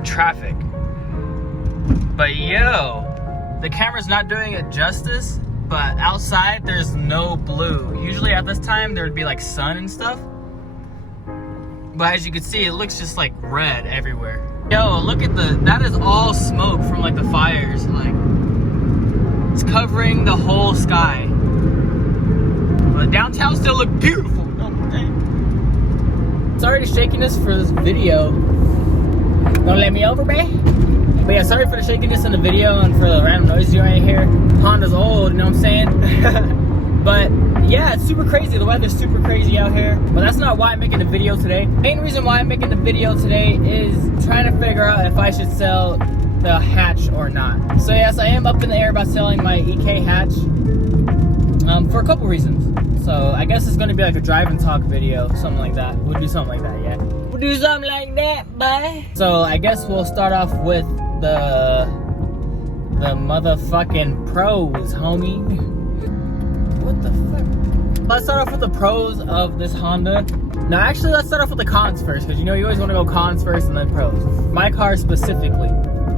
traffic. But yo, the camera's not doing it justice, but outside there's no blue. Usually at this time there would be like sun and stuff, but as you can see, it looks just like red everywhere. Yo, look at that is all smoke from like the fires. Like, it's covering the whole sky. But downtown still look beautiful. Sorry to shakiness for this video. Don't let me over, man. But yeah, sorry for the shakiness in the video and for the random noises you might hear. Honda's old, you know what I'm saying? But yeah, it's super crazy. The weather's super crazy out here. But that's not why I'm making the video today. Main reason why I'm making the video today is trying to figure out if I should sell the hatch or not. So yes, I am up in the air about selling my EK hatch for a couple reasons. So I guess it's gonna be like a drive and talk video, something like that. We'll do something like that, yeah. We'll do something like that, bye. So I guess we'll start off with the motherfucking pros, homie. What the fuck? Let's start off with the pros of this Honda. No, actually, let's start off with the cons first, because you know you always want to go cons first and then pros. My car specifically.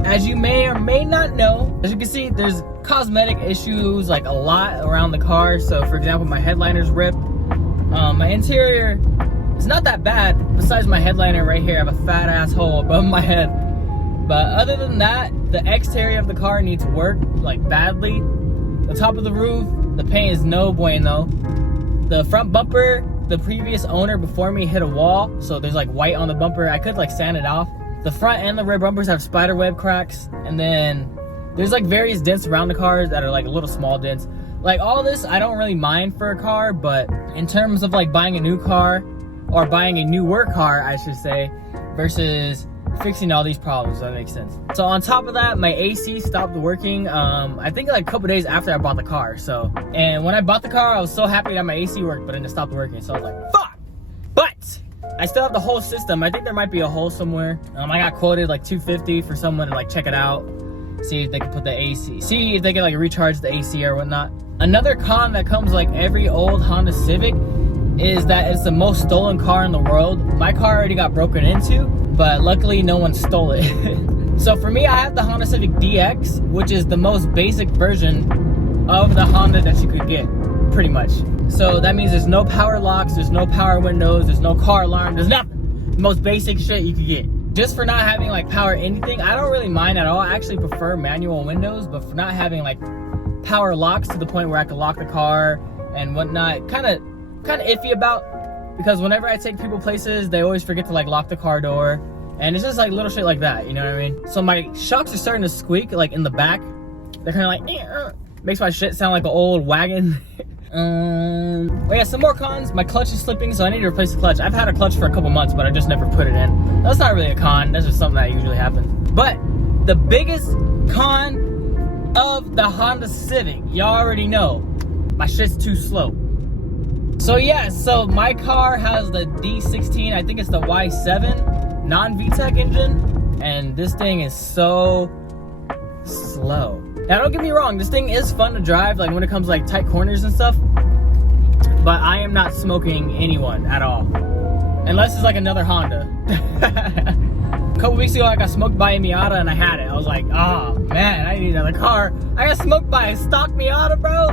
As you may or may not know, as you can see, there's cosmetic issues, like a lot around the car. So for example, my headliner's ripped. My interior is not that bad. Besides my headliner right here, I have a fat ass hole above my head. But other than that, the exterior of the car needs work, like badly. The top of the roof, the paint is no bueno. The front bumper, the previous owner before me hit a wall, so there's like white on the bumper. I could like sand it off. The front and the rear bumpers have spider web cracks, and then there's like various dents around the cars that are like little small dents. Like all this, I don't really mind for a car, but in terms of like buying a new car, or buying a newer car, I should say, versus fixing all these problems, that makes sense. So on top of that, my AC stopped working, I think like a couple days after I bought the car. So, and when I bought the car, I was so happy that my AC worked, but then it stopped working. So I was like, fuck! But I still have the whole system. I think there might be a hole somewhere. I got quoted like $250 for someone to like check it out, see if they can put the AC, see if they can like recharge the AC or whatnot. Another con that comes like every old Honda Civic is that it's the most stolen car in the world. My car already got broken into, but luckily no one stole it. So for me, I have the Honda Civic DX, which is the most basic version of the Honda that you could get, pretty much. So that means there's no power locks, there's no power windows, there's no car alarm, there's nothing. The most basic shit you could get. Just for not having like power anything, I don't really mind at all. I actually prefer manual windows, but for not having like power locks to the point where I could lock the car and whatnot, kind of iffy about, because whenever I take people places, they always forget to like lock the car door, and it's just like little shit like that, you know what I mean? So my shocks are starting to squeak like in the back. They're kind of like makes my shit sound like an old wagon. Well, yeah, some more cons. My clutch is slipping, so I need to replace the clutch. I've had a clutch for a couple months, but I just never put it in. That's not really a con, that's just something that usually happens. But the biggest con of the Honda Civic, y'all already know, my shit's too slow. So yeah, so my car has the D16, I think it's the Y7 non-VTEC engine, and this thing is so slow. Now don't get me wrong, this thing is fun to drive, like when it comes to like tight corners and stuff, but I am not smoking anyone at all, unless it's like another Honda. A couple weeks ago I got smoked by a Miata and I had it. I was like, oh man, I need another car. I got smoked by a stock Miata, bro.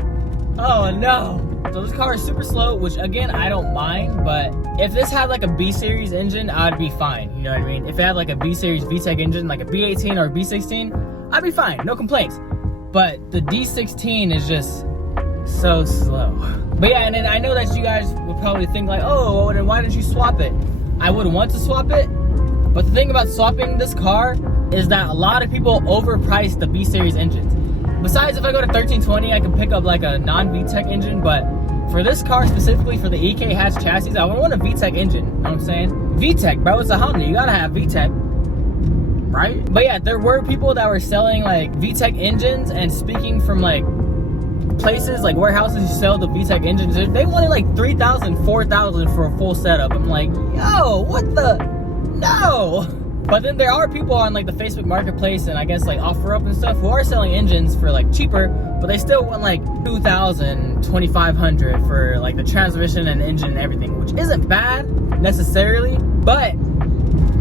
Oh no. So this car is super slow, which again, I don't mind, but if this had like a B-Series engine, I'd be fine, you know what I mean? If it had like a B-Series VTEC engine, like a B18 or a B16, I'd be fine, no complaints. But the D16 is just so slow. But yeah, and then I know that you guys would probably think like, oh, well, then why didn't you swap it? I would want to swap it, but the thing about swapping this car is that a lot of people overprice the B-Series engines. Besides, if I go to 1320, I can pick up like a non-VTEC engine, but for this car specifically, for the EK hatch chassis, I would want a VTEC engine, you know what I'm saying? VTEC, bro, it's a Honda, you gotta have VTEC, right? But yeah, there were people that were selling like VTEC engines, and speaking from like places, like warehouses who sell the VTEC engines, they wanted like $3,000, $4,000 for a full setup. I'm like, yo, what the, no. But then there are people on like the Facebook Marketplace and I guess like OfferUp and stuff who are selling engines for like cheaper, but they still want like $2,000, $2,500 for like the transmission and engine and everything, which isn't bad necessarily, but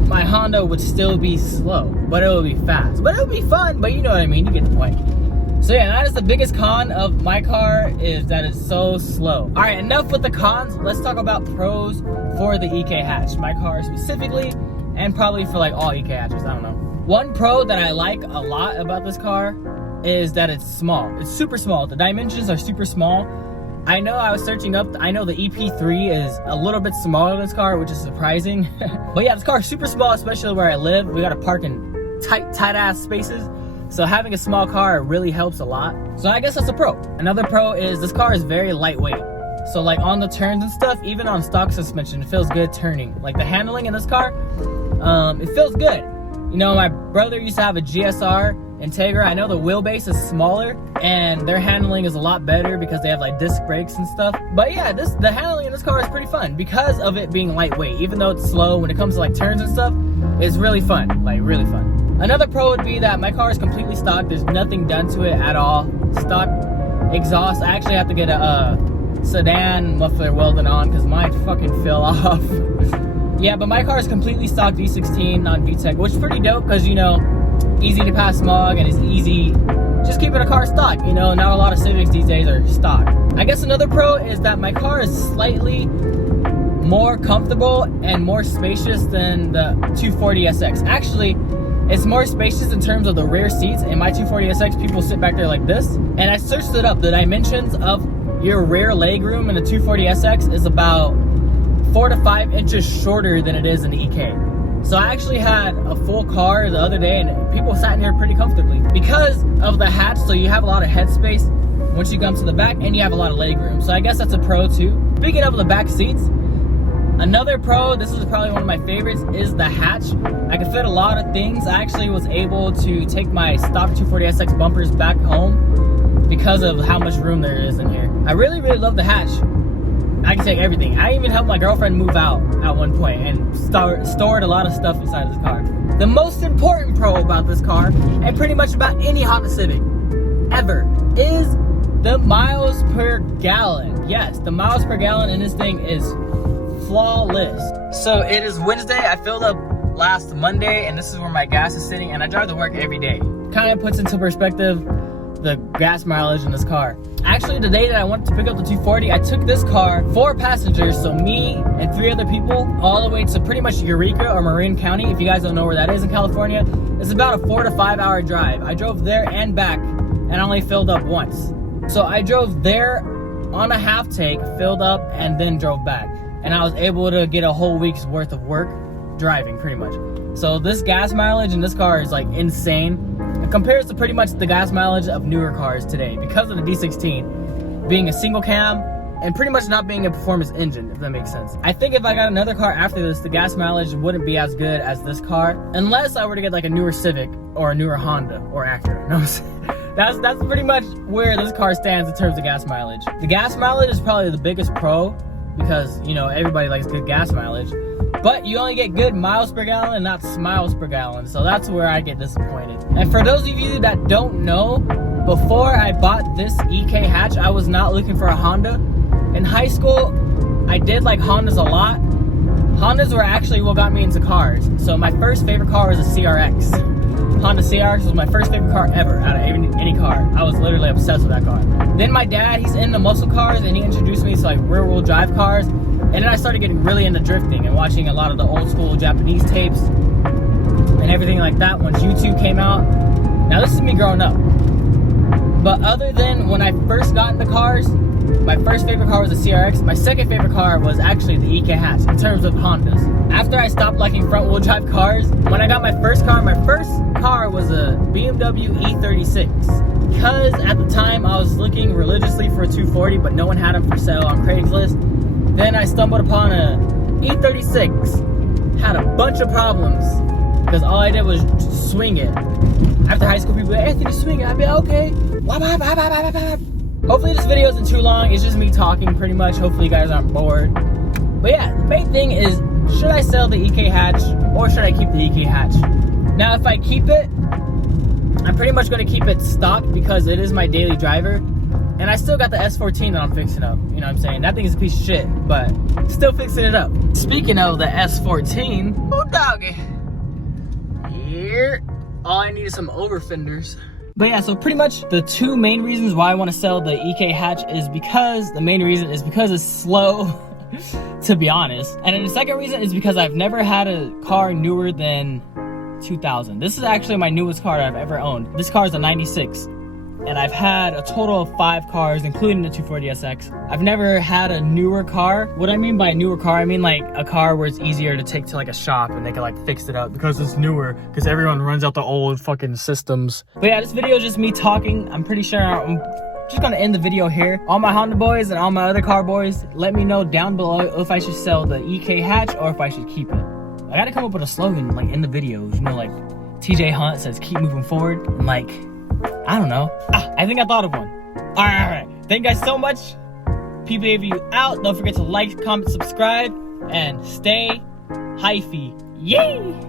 my Honda would still be slow, but it would be fast. But it would be fun, but you know what I mean, you get the point. So yeah, that is the biggest con of my car, is that it's so slow. All right, enough with the cons. Let's talk about pros for the EK hatch. My car specifically, and probably for like all EK hatches, I don't know. One pro that I like a lot about this car is that it's small. It's super small. The dimensions are super small. I know I was searching up, I know the EP3 is a little bit smaller than this car, which is surprising. But yeah, this car is super small, especially where I live. We gotta park in tight ass spaces. So having a small car really helps a lot. So I guess that's a pro. Another pro is this car is very lightweight. So like on the turns and stuff, even on stock suspension, it feels good turning. Like the handling in this car, it feels good. You know, my brother used to have a GSR Integra. I know the wheelbase is smaller and their handling is a lot better because they have like disc brakes and stuff. But yeah, the handling in this car is pretty fun because of it being lightweight. Even though it's slow when it comes to like turns and stuff, it's really fun, like really fun. Another pro would be that my car is completely stock. There's nothing done to it at all. Stock exhaust. I actually have to get a sedan muffler welded on because mine fucking fell off. Yeah, but my car is completely stock V16, not VTEC, which is pretty dope because, you know, easy to pass smog and it's easy just keeping a car stock. You know, not a lot of Civics these days are stock. I guess another pro is that my car is slightly more comfortable and more spacious than the 240SX. Actually, it's more spacious in terms of the rear seats. In my 240SX, people sit back there like this. And I searched it up. The dimensions of your rear leg room in the 240SX is about 4 to 5 inches shorter than it is in the EK. So I actually had a full car the other day and people sat in here pretty comfortably because of the hatch. So you have a lot of headspace once you come to the back and you have a lot of leg room. So I guess that's a pro too. Speaking of the back seats, another pro, this is probably one of my favorites, is the hatch. I can fit a lot of things. I actually was able to take my stock 240SX bumpers back home because of how much room there is in here. I really love the hatch. I can take everything. I even helped my girlfriend move out at one point and stored a lot of stuff inside of this car. The most important pro about this car, and pretty much about any Honda Civic ever, is the miles per gallon. Yes, the miles per gallon in this thing is flawless. So it is Wednesday. I filled up last Monday and this is where my gas is sitting, and I drive to work every day. Kind of puts into perspective the gas mileage in this car. Actually, the day that I went to pick up the 240, I took this car 4 passengers, so me and 3 other people, all the way to pretty much Eureka or Marin County. If you guys don't know where that is in California, it's about a 4 to 5 hour drive. I drove there and back and I only filled up once. So I drove there on a half tank, filled up, and then drove back. And I was able to get a whole week's worth of work driving pretty much. So this gas mileage in this car is like insane. It compares to pretty much the gas mileage of newer cars today because of the D16 being a single cam and pretty much not being a performance engine, if that makes sense. I think if I got another car after this, the gas mileage wouldn't be as good as this car unless I were to get like a newer Civic or a newer Honda or Acura. You know what I'm saying? That's pretty much where this car stands in terms of gas mileage. The gas mileage is probably the biggest pro because, you know, everybody likes good gas mileage. But you only get good miles per gallon and not miles per gallon. So that's where I get disappointed. And for those of you that don't know, before I bought this EK hatch, I was not looking for a Honda. In high school, I did like Hondas a lot. Hondas were actually what got me into cars. So my first favorite car was a CRX. Honda CRX was my first favorite car ever out of any car. I was literally obsessed with that car. Then my dad, he's into muscle cars and he introduced me to like rear wheel drive cars. And then I started getting really into drifting and watching a lot of the old school Japanese tapes and everything like that once YouTube came out. Now this is me growing up. But other than when I first got into cars, my first favorite car was a CRX. My second favorite car was actually the EK hatch in terms of Hondas. After I stopped liking front wheel drive cars, when I got my first car was a BMW E36. Because at the time I was looking religiously for a 240, but no one had them for sale on Craigslist. Then I stumbled upon a E36. Had a bunch of problems because all I did was swing it. After high school, people were like, Anthony, swing it. I'd be like, okay. Hopefully this video isn't too long. It's just me talking pretty much. Hopefully you guys aren't bored. But yeah, the main thing is, should I sell the EK hatch or should I keep the EK hatch? Now, if I keep it, I'm pretty much going to keep it stock because it is my daily driver. And I still got the S14 that I'm fixing up. You know what I'm saying? That thing is a piece of shit, but still fixing it up. Speaking of the S14, oh doggy. all I need is some over fenders. But yeah, so pretty much the two main reasons why I want to sell the EK hatch is because the main reason is because it's slow, to be honest. And then the second reason is because I've never had a car newer than 2000. This is actually my newest car I've ever owned. This car is a 96. And I've had a total of 5 cars, including the 240SX. I've never had a newer car. What I mean by a newer car, I mean like a car where it's easier to take to like a shop and they can like fix it up because it's newer, because everyone runs out the old fucking systems. But yeah, this video is just me talking. I'm pretty sure I'm just gonna end the video here. All my Honda boys and all my other car boys, let me know down below if I should sell the EK hatch or if I should keep it. I gotta come up with a slogan like in the videos, you know, like TJ Hunt says keep moving forward, and like, I don't know. I think I thought of one. All right. Thank you guys so much. PBAV out. Don't forget to like, comment, subscribe, and stay hyphy. Yay!